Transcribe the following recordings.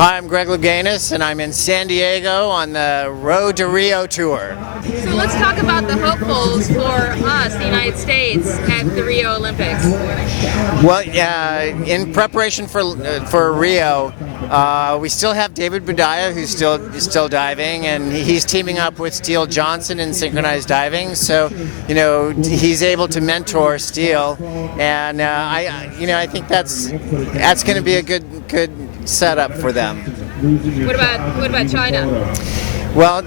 Hi, I'm Greg Louganis, and I'm in San Diego on the Road to Rio tour. So let's talk about the hopefuls for us, the United States, at the Rio Olympics. Well, in preparation for Rio, we still have David Budaya, who's still diving, and he's teaming up with Steele Johnson in synchronized diving. So, he's able to mentor Steele, and I think that's going to be a good setup for them. What about China? Well,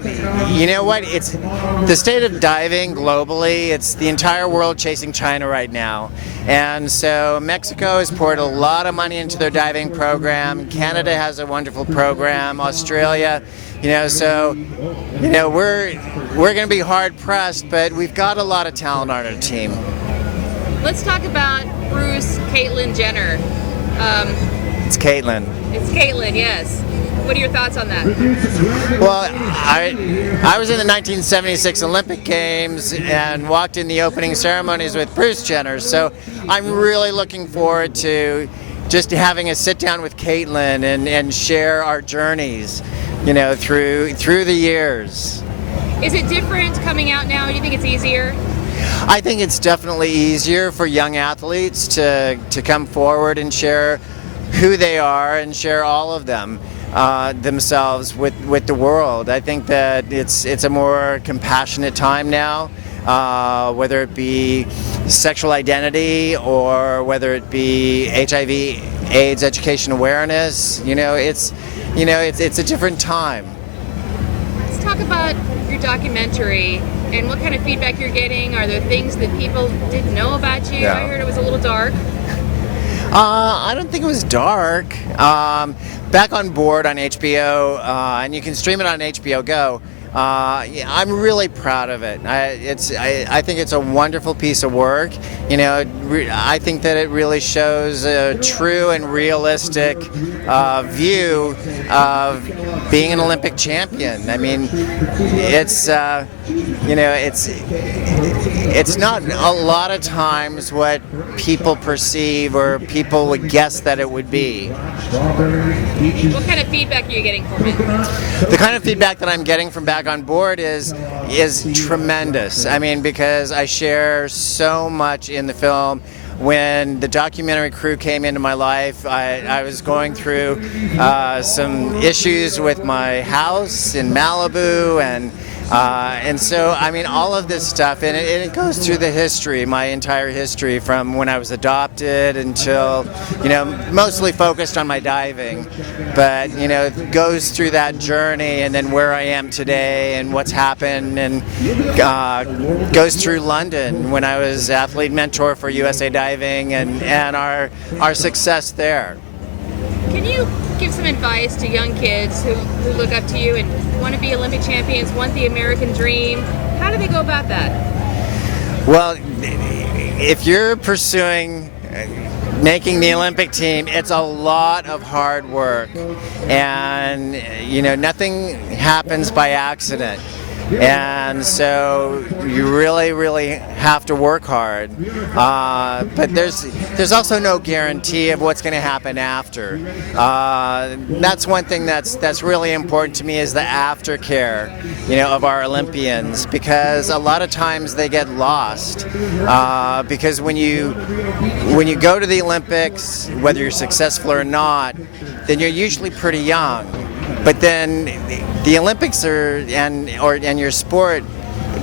you know what? It's the state of diving globally. It's the entire world chasing China right now. And so Mexico has poured a lot of money into their diving program. Canada has a wonderful program. Australia, we're going to be hard pressed, but we've got a lot of talent on our team. Let's talk about Bruce Caitlin Jenner. It's Caitlin. It's Caitlin, yes. What are your thoughts on that? Well, I was in the 1976 Olympic Games and walked in the opening ceremonies with Bruce Jenner, so I'm really looking forward to just having a sit down with Caitlin and share our journeys, through the years. Is it different coming out now? Do you think it's easier? I think it's definitely easier for young athletes to come forward and share who they are and share all of them. Themselves with the world. I think that it's a more compassionate time now, whether it be sexual identity or whether it be HIV/AIDS education awareness. It's a different time. Let's talk about your documentary and what kind of feedback you're getting. Are there things that people didn't know about you? Yeah. I heard it was a little dark. I don't think it was dark. Back on Board on HBO, and you can stream it on HBO Go. I'm really proud of it. I think it's a wonderful piece of work. I think that it really shows a true and realistic view of being an Olympic champion. I mean, it's not a lot of times what people perceive or people would guess that it would be. What kind of feedback are you getting from it? The kind of feedback that I'm getting from Back on Board is tremendous. I mean, because I share so much in the film. When the documentary crew came into my life, I was going through some issues with my house in Malibu, and so, I mean, all of this stuff, and it goes through the history, my entire history, from when I was adopted until, mostly focused on my diving, but, it goes through that journey and then where I am today and what's happened, and goes through London when I was athlete mentor for USA Diving and our success there. Can you give some advice to young kids who look up to you and want to be Olympic champions, want the American dream? How do they go about that? Well, if you're pursuing making the Olympic team, it's a lot of hard work, and nothing happens by accident. And so you really have to work hard, but there's also no guarantee of what's going to happen after. That's one thing that's really important to me, is the aftercare, of our Olympians, because a lot of times they get lost, because when you go to the Olympics, whether you're successful or not, then you're usually pretty young. But then the Olympics and your sport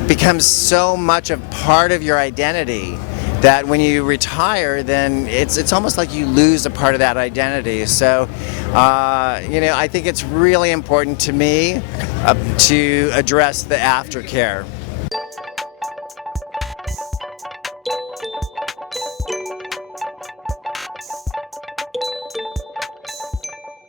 becomes so much a part of your identity that when you retire, then it's almost like you lose a part of that identity. So, I think it's really important to me to address the aftercare.